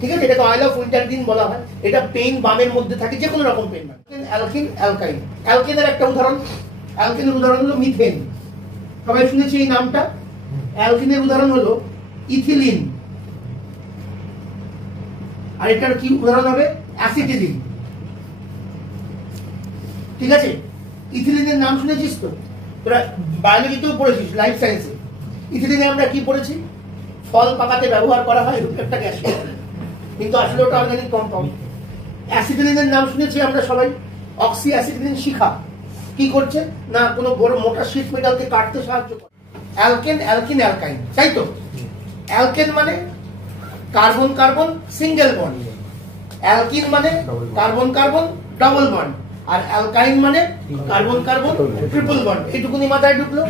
ঠিক আছে, এটাকে অয়েল অফ উইন্টারডিন বলা হয়। এটা পেইন বামের মধ্যে থাকে, যে কোনো রকম পেইন। অ্যালকিন, অ্যালকাইন। অ্যালকেনের একটা উদাহরণ, অ্যালকেনের উদাহরণ হলো মিথেন, সবাই শুনেছি এই নামটা। অ্যালকিনের উদাহরণ হলো ইথিলিন, আর এটার কি উদাহরণ হবে? অ্যাসিটিলিন। ঠিক আছে, ইথিলিনের নাম শুনেছিস তো, তোরা বায়োলজিতেও পড়েছিস, লাইফ সায়েন্সে। ইথিলিনে আমরা কি পড়েছি? ফল পাকাতে ব্যবহার করা হয় এরকম একটা গ্যাস, কিন্তু আসলে ওটা অর্গানিক কম্পাউন্ড। অ্যাসিটিলিনের নাম শুনেছি আমরা সবাই, অক্সি অ্যাসিটিলিন শিখা। কি করছে না, কোনো বড় মোটা শীট মেটালকে কাটতে সাহায্য করে। অ্যালকেন, অ্যালকিন, অ্যালকাইন, তাই তো? অ্যালকেন মানে carbon carbon single bond, alkyne মানে কার্বন কার্বন ডাবল বন্ড, আর অ্যালকাইন মানে কার্বন কার্বন ট্রিপল বন্ড। এইটুকুনি মাথায় ঢুকলো।